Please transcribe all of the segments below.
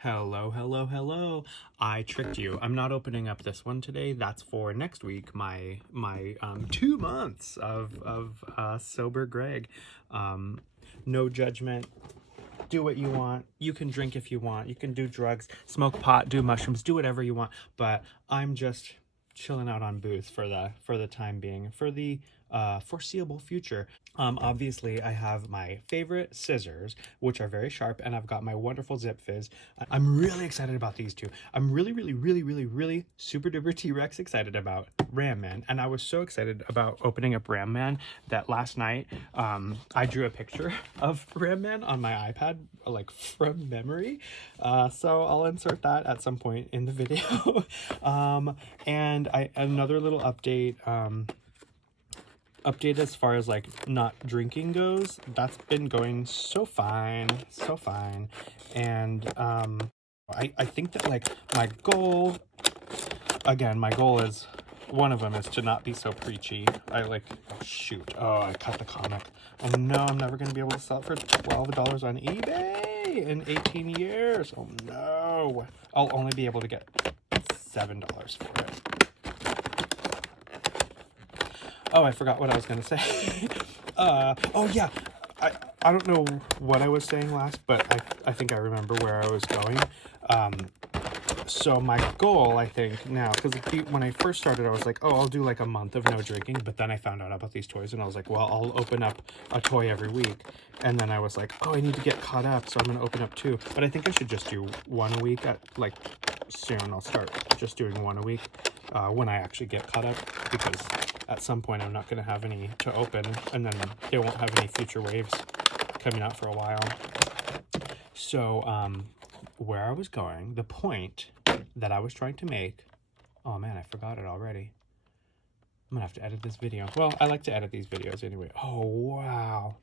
Hello, hello, hello. I tricked you. I'm not opening up this one today. That's for next week. My 2 months of sober Greg. No judgment. Do what you want. You can drink if you want. You can do drugs, smoke pot, do mushrooms, do whatever you want. But I'm just chilling out on booze for the time being, for the foreseeable future. Obviously I have my favorite scissors, which are very sharp, and I've got my wonderful Zip Fizz. I'm really excited about these two. I'm really super duper T-Rex excited about Ram Man, and I was so excited about opening up Ram Man that last night I drew a picture of Ram Man on my iPad, like from memory. So I'll insert that at some point in the video. And another little update. Update as far as like not drinking goes. That's been going so fine. And I think that like my goal is, one of them is to not be so preachy. I cut the comic. Oh no, I'm never gonna be able to sell it for $12 on eBay in 18 years. Oh no, I'll only be able to get $7 for it. Oh, I forgot what I was going to say. Oh yeah, I don't know what I was saying last, but I think I remember where I was going. So my goal, I think now, because when I first started, I was like, oh, I'll do like a month of no drinking, but then I found out about these toys, and I was like, well, I'll open up a toy every week. And then I was like, oh, I need to get caught up, so I'm going to open up 2. But I think I should just do 1 a week. Soon I'll start just doing 1 a week when I actually get caught up, because at some point I'm not going to have any to open, and then they won't have any future waves coming out for a while. So where I was going, the point that I was trying to make, oh man, I forgot it already. I'm gonna have to edit this video. Well, I like to edit these videos anyway. Oh wow.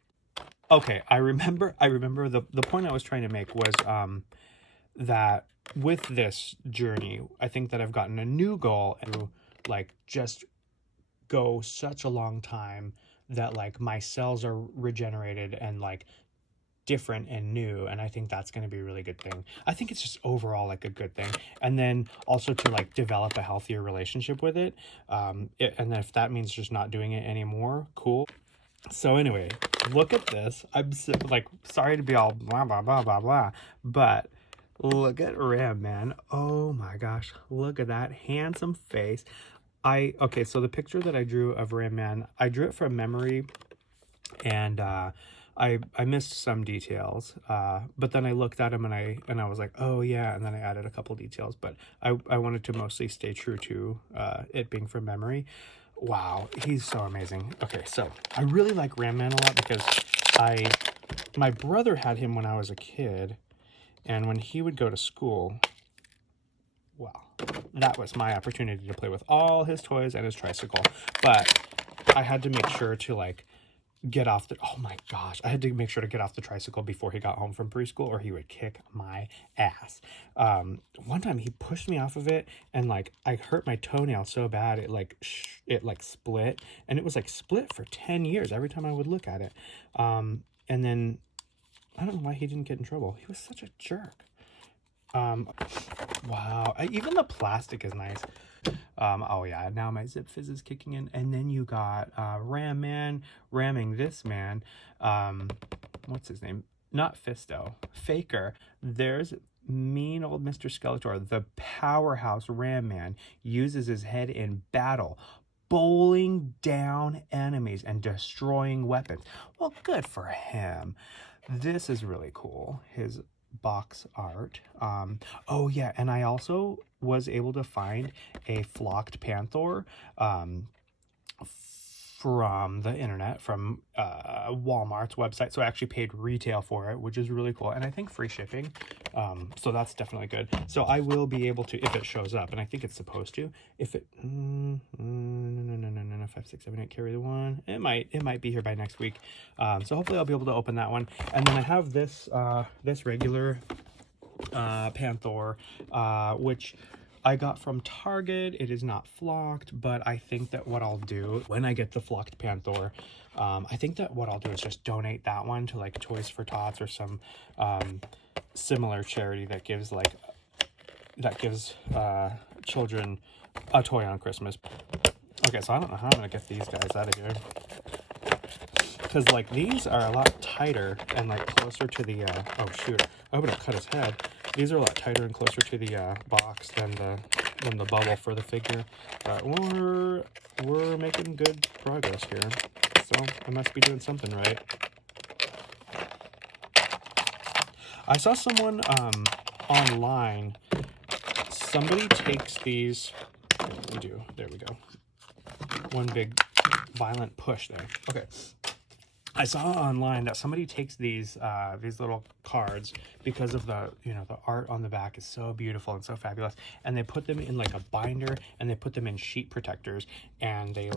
Okay, I remember the point I was trying to make was that with this journey, I think that I've gotten a new goal, and like just go such a long time that like my cells are regenerated and like different and new, and I think that's going to be a really good thing. I think it's just overall like a good thing, and then also to like develop a healthier relationship with it, and then if that means just not doing it anymore, cool. So anyway, look at this. I'm so, like, sorry to be all blah blah blah blah blah, but look at Ram Man. Oh my gosh, look at that handsome face. Okay, so the picture that I drew of Ram Man, I drew it from memory, and I missed some details, but then I looked at him and I was like, oh yeah, and then I added a couple details, but I wanted to mostly stay true to it being from memory. Wow, he's so amazing. Okay, so I really like Ram Man a lot because my brother had him when I was a kid, and when he would go to school, well, that was my opportunity to play with all his toys and his tricycle. But I had to make sure to like get off the, oh my gosh, I had to make sure to get off the tricycle before he got home from preschool, or he would kick my ass. One time he pushed me off of it, and like I hurt my toenail so bad it split, and it was like split for 10 years every time I would look at it. And then I don't know why he didn't get in trouble. He was such a jerk. Wow, even the plastic is nice. Oh yeah, now my Zip Fizz is kicking in, and then you got Ram Man ramming this man. What's his name? Not Fisto, Faker. There's mean old Mr. Skeletor, the powerhouse Ram Man, uses his head in battle, bowling down enemies and destroying weapons. Well, good for him. This is really cool. His box art. Oh yeah, and I also was able to find a flocked panther from the internet, from Walmart's website, so I actually paid retail for it, which is really cool, and I think free shipping, so that's definitely good. So I will be able to, if it shows up, and I think it's supposed to, if it no 5 6 7 8 carry the 1, it might be here by next week, so hopefully I'll be able to open that one. And then I have this this regular panther, which I got from Target. It is not flocked, but I think that what I'll do when I get the flocked panther, I think that what I'll do is just donate that one to like Toys for Tots or some similar charity that gives children a toy on Christmas. Okay, so I don't know how I'm gonna get these guys out of here, because like these are a lot tighter and like closer to the oh shoot, I hope I don't cut his head. These are a lot tighter and closer to the box than the bubble for the figure. But we're making good progress here, so I must be doing something right. I saw someone online, somebody takes these, there we go, one big violent push there. Okay, I saw online that somebody takes these little cards because of the the art on the back is so beautiful and so fabulous, and they put them in like a binder and they put them in sheet protectors, and they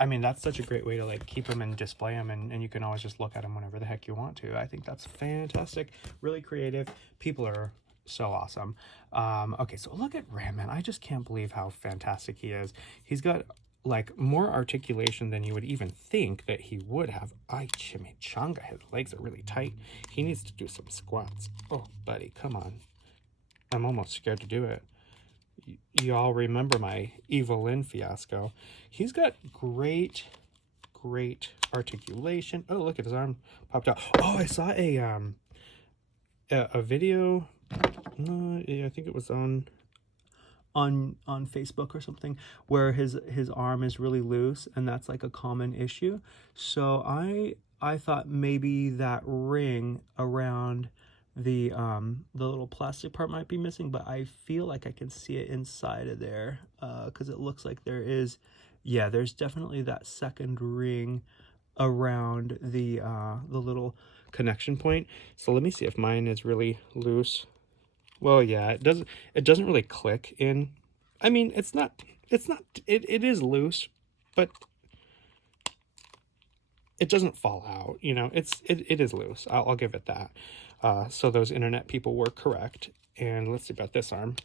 I mean, that's such a great way to like keep them and display them, and you can always just look at them whenever the heck you want to. I think that's fantastic, really creative. People are so awesome. Okay, so look at Ram Man. I just can't believe how fantastic he is. He's got like more articulation than you would even think that he would have. Ay chimichanga, his legs are really tight. He needs to do some squats. Oh, buddy, come on. I'm almost scared to do it. Y'all remember my Evelyn fiasco. He's got great articulation. Oh, look at his arm popped out. Oh, I saw a video. I think it was on Facebook or something, where his arm is really loose, and that's like a common issue. So I thought maybe that ring around the little plastic part might be missing, but I feel like I can see it inside of there, because it looks like there is, yeah, there's definitely that second ring around the little connection point. So let me see if mine is really loose. Well, yeah, it doesn't really click in. I mean, it is loose, but it doesn't fall out, it is loose. I'll give it that. So those internet people were correct. And let's see about this arm.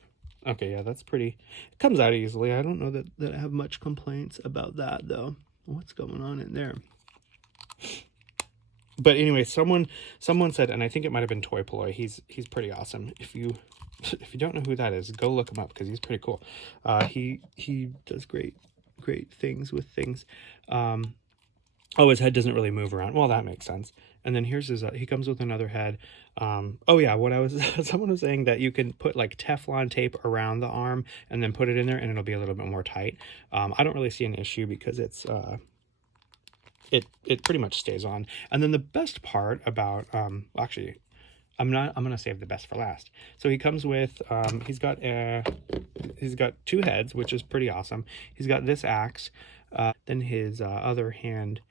Okay, yeah, that's pretty, it comes out easily. I don't know that I have much complaints about that though. What's going on in there? But anyway, someone said, and I think it might have been Toy Ploy, he's pretty awesome. If you don't know who that is, go look him up, because he's pretty cool. He does great things with things. Oh, his head doesn't really move around. Well, that makes sense. And then here's his, he comes with another head. Oh yeah, someone was saying that you can put like Teflon tape around the arm and then put it in there and it'll be a little bit more tight. I don't really see an issue because it's, it pretty much stays on. And then the best part about, actually, I'm going to save the best for last. So he comes with, he's got two heads, which is pretty awesome. He's got this axe, then his other hand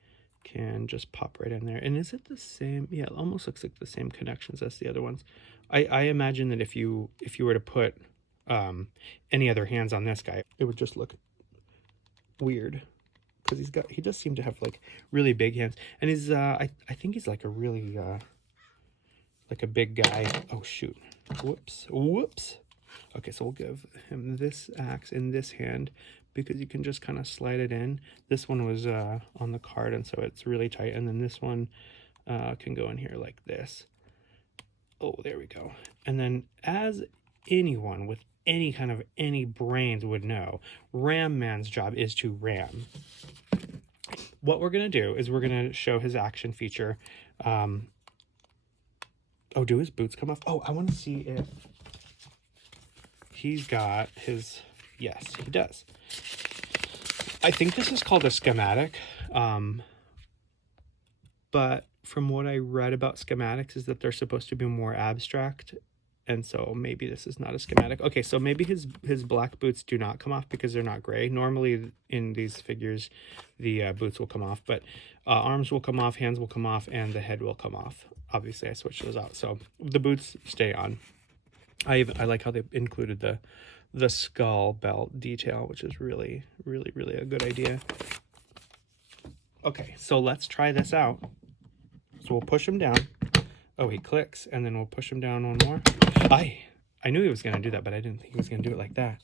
can just pop right in there. And is it the same? Yeah, it almost looks like the same connections as the other ones. I imagine that if you were to put any other hands on this guy, it would just look weird, because he does seem to have like really big hands, and he's I think he's like a really like a big guy. Oh shoot, whoops. Okay, so we'll give him this axe in this hand, because you can just kind of slide it in. This one was on the card, and so it's really tight, and then this one can go in here like this. Oh, there we go. And then, as anyone with any brains would know, Ram Man's job is to ram. What we're gonna do is we're gonna show his action feature. Oh, do his boots come off? Oh, I want to see if he's got his, yes, he does. I think this is called a schematic, but from what I read about schematics is that they're supposed to be more abstract, and so maybe this is not a schematic. Okay, so maybe his black boots do not come off because they're not gray. Normally in these figures, the boots will come off, but arms will come off, hands will come off, and the head will come off. Obviously, I switched those out, so the boots stay on. I like how they included the skull belt detail, which is really a good idea. Okay, so let's try this out. So we'll push him down. Oh, he clicks, and then we'll push him down one more. I knew he was going to do that, but I didn't think he was going to do it like that.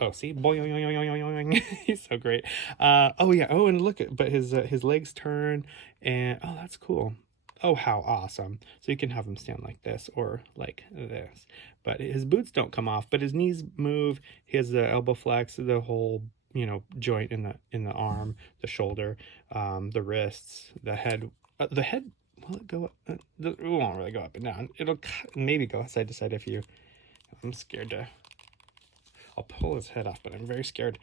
Oh, see? Boing. He's so great. Oh, yeah. Oh, and look, but his legs turn, and oh, that's cool. Oh, how awesome. So you can have him stand like this or like this. But his boots don't come off, but his knees move. He has the elbow flex, the whole, you know, joint in the arm, the shoulder, the wrists, the head. The head, will it go up? It won't really go up and down. It'll maybe go side to side if you... I'm scared to... I'll pull his head off, but I'm very scared.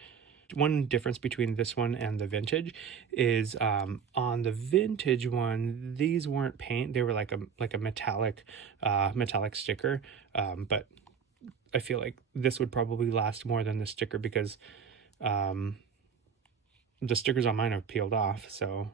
One difference between this one and the vintage is on the vintage one, these weren't paint. They were like a metallic sticker. But I feel like this would probably last more than the sticker because the stickers on mine have peeled off, so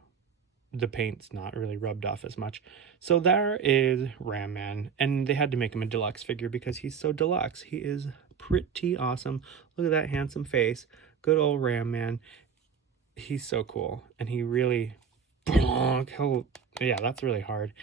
the paint's not really rubbed off as much. So there is Ram Man, and they had to make him a deluxe figure because he's so deluxe. He is pretty awesome. Look at that handsome face. Good old Ram Man. He's so cool, and he really... yeah, that's really hard.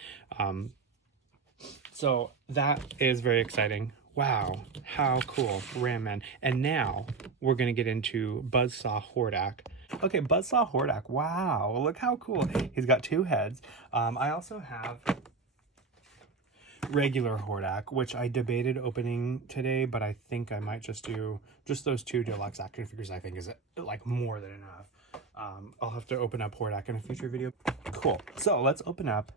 So that is very exciting. Wow, how cool, Ram Man. And now we're going to get into Buzzsaw Hordak. Okay, Buzzsaw Hordak. Wow, look how cool. He's got 2 heads. I also have regular Hordak, which I debated opening today, but I think I might just do just those 2 deluxe action figures. I think is like more than enough. I'll have to open up Hordak in a future video. Cool. So let's open up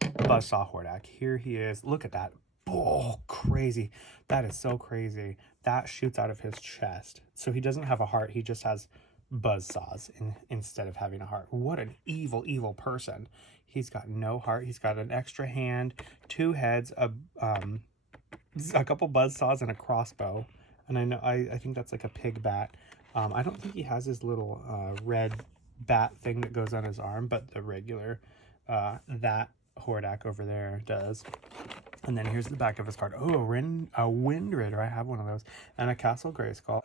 Buzzsaw Hordak. Here he is. Look at that. Oh, crazy. That is so crazy. That shoots out of his chest. So he doesn't have a heart. He just has buzzsaws instead of having a heart. What an evil, evil person. He's got no heart. He's got an extra hand, 2 heads, a couple buzzsaws, and a crossbow. And I think that's like a pig bat. I don't think he has his little red bat thing that goes on his arm, but the regular that Hordak over there does. And then here's the back of his card. Oh, a Wind Raider. I have one of those. And a Castle Grayskull.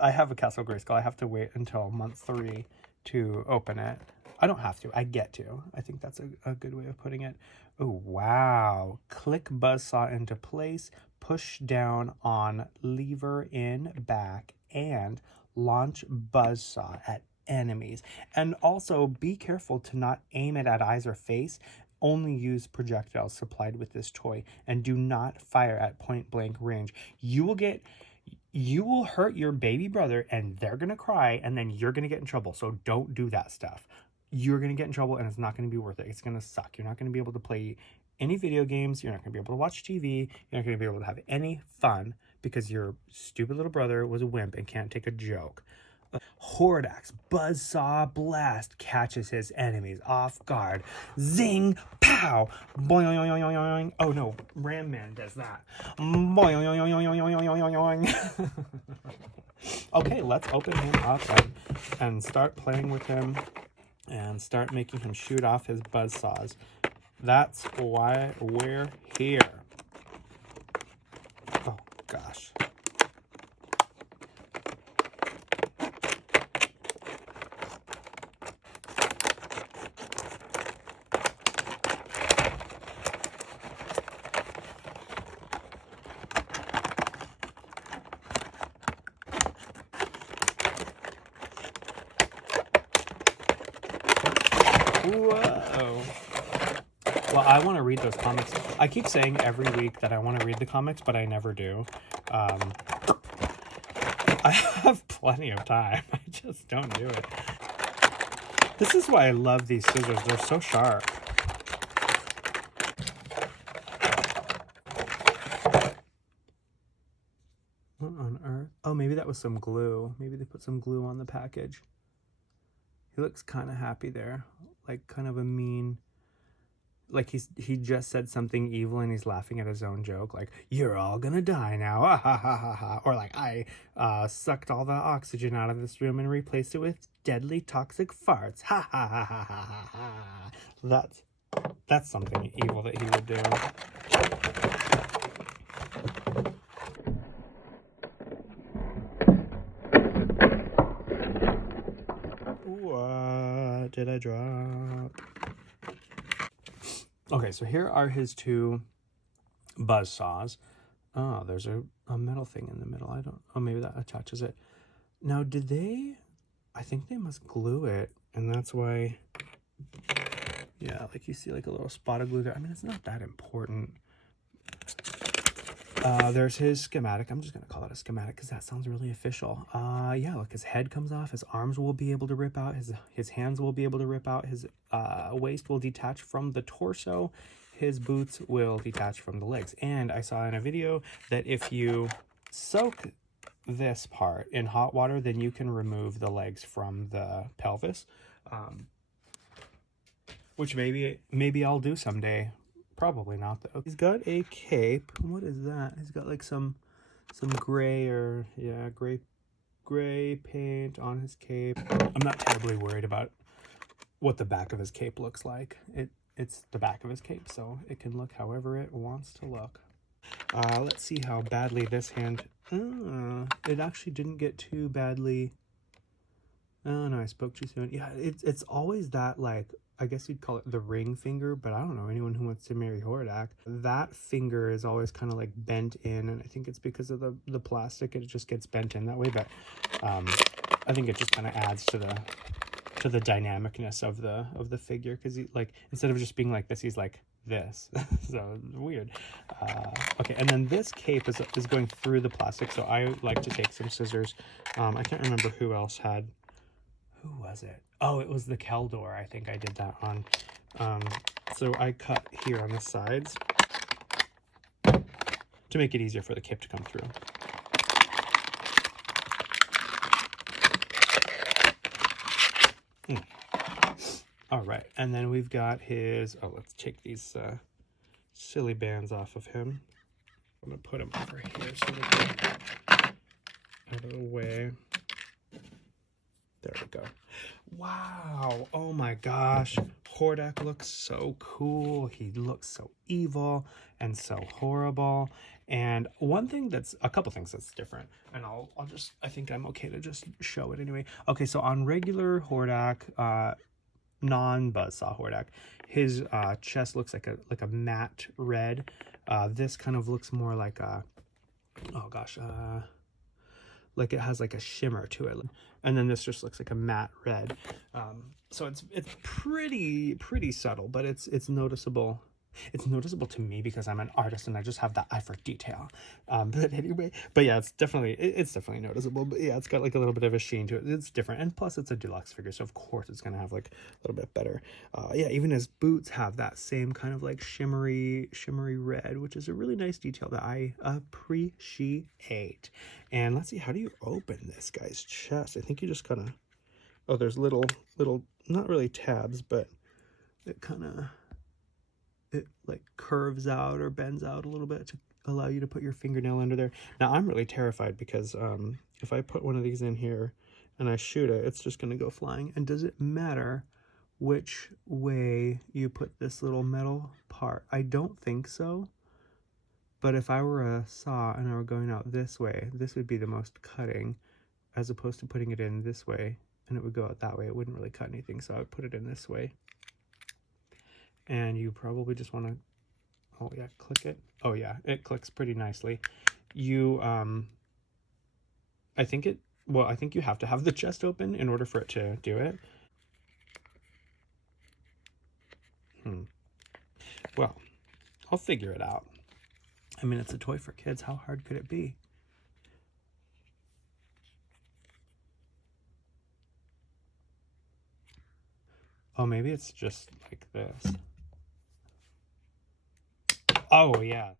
I have a Castle Grayskull. I have to wait until month 3 to open it. I don't have to. I get to. I think that's a good way of putting it. Oh, wow. Click Buzzsaw into place. Push down on lever in back. And launch Buzzsaw at enemies. And also be careful to not aim it at eyes or face. Only use projectiles supplied with this toy and do not fire at point blank range. You will hurt your baby brother and they're going to cry and then you're going to get in trouble. So don't do that stuff. You're going to get in trouble and it's not going to be worth it. It's going to suck. You're not going to be able to play any video games. You're not going to be able to watch TV. You're not going to be able to have any fun because your stupid little brother was a wimp and can't take a joke. Hordak's Buzzsaw Blast catches his enemies off guard. Zing! Pow! Boing! Oh no, Ram Man does that. Boing! Okay, let's open him up and start playing with him and start making him shoot off his buzzsaws. That's why we're here. Oh gosh. Whoa. Well, I want to read those comics. I keep saying every week that I want to read the comics, but I never do. I have plenty of time. I just don't do it. This is why I love these scissors. They're so sharp. What on earth? Oh, maybe that was some glue. Maybe they put some glue on the package. He looks kind of happy there. Like kind of a mean... Like he just said something evil and he's laughing at his own joke. Like, you're all gonna die now. Ah, ha, ha, ha, ha. Or like, I sucked all the oxygen out of this room and replaced it with deadly toxic farts. Ha, ha, ha, ha, ha, ha. That's something evil that he would do. What did I drop? Okay, so here are his 2 buzzsaws. Oh, there's a metal thing in the middle. Oh, maybe that attaches it. Now, I think they must glue it, and that's why Yeah, like you see like a little spot of glue there. I mean, it's not that important. There's his schematic. I'm just going to call it a schematic because that sounds really official. Yeah, look, his head comes off. His arms will be able to rip out. His hands will be able to rip out. His waist will detach from the torso. His boots will detach from the legs. And I saw in a video that if you soak this part in hot water, then you can remove the legs from the pelvis. Which maybe I'll do someday. Probably not though. He's got a cape. What is that? He's got like some gray or yeah, gray paint on his cape. I'm not terribly worried about what the back of his cape looks like. It's the back of his cape, so it can look however it wants to look. Let's see how badly this hand. It actually didn't get too badly. Oh no, I spoke too soon. Yeah, it's always that, like, I guess you'd call it the ring finger, but I don't know anyone who wants to marry Hordak. That finger is always kind of like bent in, and I think it's because of the plastic. It just gets bent in that way, but I think it just kind of adds to the dynamicness of the figure, because he, like, instead of just being like this, he's like this. So weird. Okay, and then this cape is going through the plastic, so I like to take some scissors. I can't remember who else had. Who was it? Oh, it was the Keldor. I think I did that on. So I cut here on the sides to make it easier for the cape to come through. All right, and then we've got his. Oh, let's take these silly bands off of him. I'm gonna put him over here so that they're out of the way. There we go. Wow. Oh my gosh. Hordak looks so cool. He looks so evil and so horrible. And a couple things that's different. And I think I'm okay to just show it anyway. Okay, so on regular Hordak, non-Buzzsaw Hordak, his chest looks like a matte red. This kind of looks more like a, oh gosh, like it has like a shimmer to it, and then this just looks like a matte red. So it's pretty subtle, but it's noticeable. It's noticeable to me because I'm an artist and I just have that eye for detail. But anyway, but yeah, it's definitely noticeable. But yeah, it's got like a little bit of a sheen to it. It's different, and plus it's a deluxe figure, so of course it's gonna have like a little bit better. Yeah, even his boots have that same kind of like shimmery red, which is a really nice detail that I appreciate. And let's see, how do you open this guy's chest? I think you just kind of, oh, there's little not really tabs, but it like curves out or bends out a little bit to allow you to put your fingernail under there. Now I'm really terrified because if I put one of these in here and I shoot it, it's just going to go flying. And does it matter which way you put this little metal part? I don't think so. But if I were a saw and I were going out this way, this would be the most cutting, as opposed to putting it in this way and it would go out that way. It wouldn't really cut anything, so I would put it in this way. And you probably just want to, oh yeah, click it. Oh yeah, it clicks pretty nicely. You, I think you have to have the chest open in order for it to do it. Well, I'll figure it out. I mean, it's a toy for kids. How hard could it be? Oh, maybe it's just like this. Oh, yeah.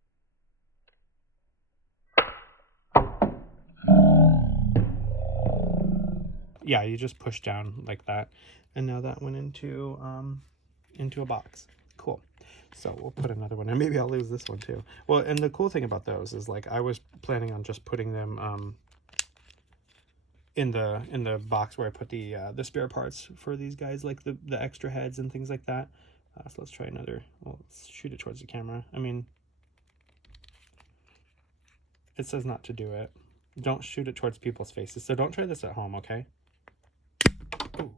Yeah, you just push down like that. And now that went into a box. Cool. So we'll put another one in. Maybe I'll lose this one too. Well, and the cool thing about those is, like, I was planning on just putting them in the box where I put the spare parts for these guys, like the extra heads and things like that. So let's try another. Well, let's shoot it towards the camera. I mean, it says not to do it. Don't shoot it towards people's faces. So don't try this at home, okay? Ooh.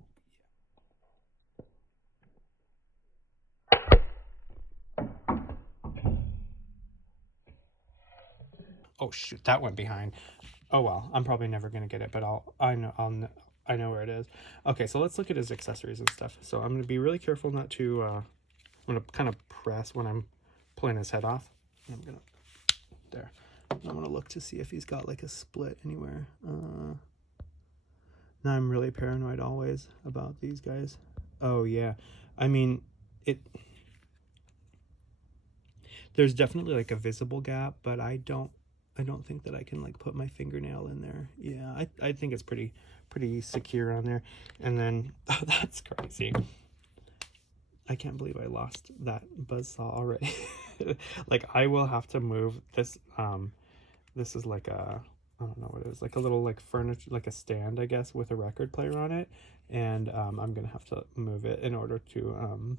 Oh shoot, that went behind. Oh well, I'm probably never gonna get it, but I know where it is. Okay, so let's look at his accessories and stuff. So I'm gonna be really careful not to I'm gonna kind of press when I'm pulling his head off. And I'm gonna, there. I'm gonna look to see if he's got like a split anywhere. Now I'm really paranoid always about these guys. Oh yeah, I mean, there's definitely like a visible gap, but I don't think that I can like put my fingernail in there. Yeah, I think it's pretty secure on there. And then, oh, that's crazy. I can't believe I lost that buzzsaw already. Like, I will have to move this. This is like a, I don't know what it is, like a little like furniture, like a stand, I guess, with a record player on it. And I'm gonna have to move it in order to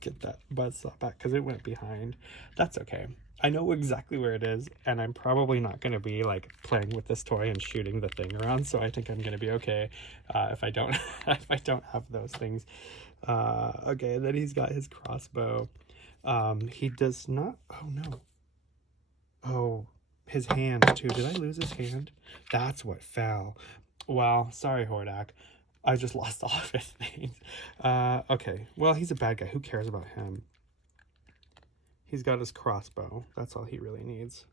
get that buzzsaw back, because it went behind. That's okay. I know exactly where it is, and I'm probably not going to be like playing with this toy and shooting the thing around, so I think I'm going to be okay if I don't if I don't have those things. Okay, then he's got his crossbow. He does not, oh no, oh, his hand too. Did I lose his hand? That's what fell. Well, sorry, Hordak. I just lost all of his things. Okay, well, he's a bad guy. Who cares about him? He's got his crossbow. That's all he really needs.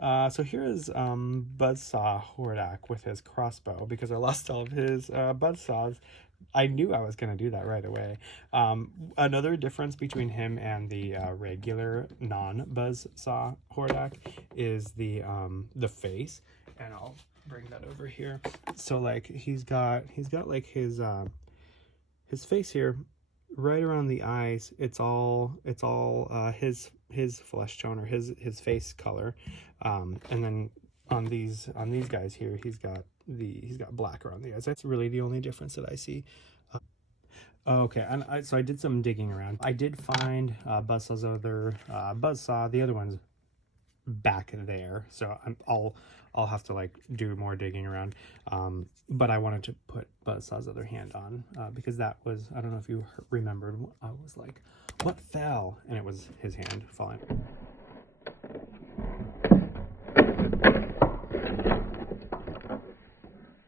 So here is Buzzsaw Hordak with his crossbow, because I lost all of his buzzsaws. I knew I was going to do that right away. Another difference between him and the regular non-Buzzsaw Hordak is the face, and I'll bring that over here. So like he's got like his face here, right around the eyes. It's all his flesh tone, or his face color, and then on these guys here, he's got black around the eyes. That's really the only difference that I see. Okay, and so I did some digging around. I did find Buzzsaw's other Buzzsaw. The other one's back there, so I'll have to like do more digging around. But I wanted to put Buzzsaw's other hand on because that was, I don't know if you remembered, I was like, what fell? And it was his hand falling.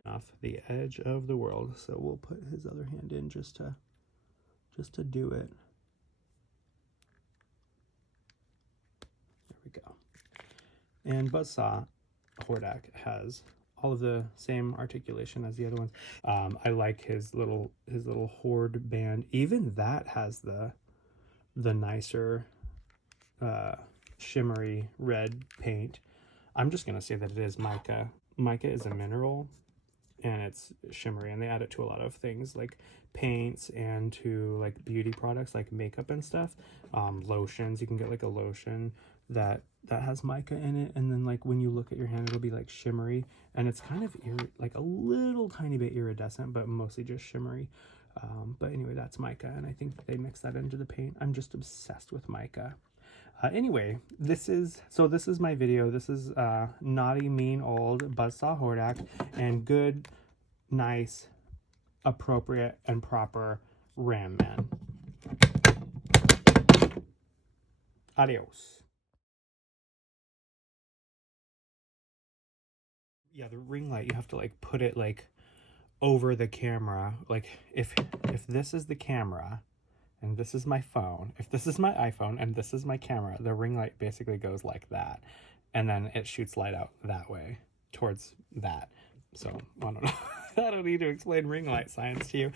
Off the edge of the world, so we'll put his other hand in just to do it. There we go. And Buzzsaw Hordak has all of the same articulation as the other ones. I like his little horde band. Even that has the nicer shimmery red paint. I'm just gonna say that it is mica. Mica is a mineral, and it's shimmery, and they add it to a lot of things like paints and to like beauty products like makeup and stuff. Lotions, you can get like a lotion that has mica in it, and then like when you look at your hand, it'll be like shimmery, and it's kind of like a little tiny bit iridescent, but mostly just shimmery. But anyway, that's mica, and I think they mix that into the paint. I'm just obsessed with mica. Anyway, this is my video. This is naughty, mean, old Buzzsaw Hordak, and good, nice, appropriate, and proper Ram Man. Adios. Yeah, the ring light, you have to like put it like over the camera. Like if this is the camera, and this is my phone, if this is my iPhone and this is my camera, the ring light basically goes like that, and then it shoots light out that way towards that. So I don't know. I don't need to explain ring light science to you,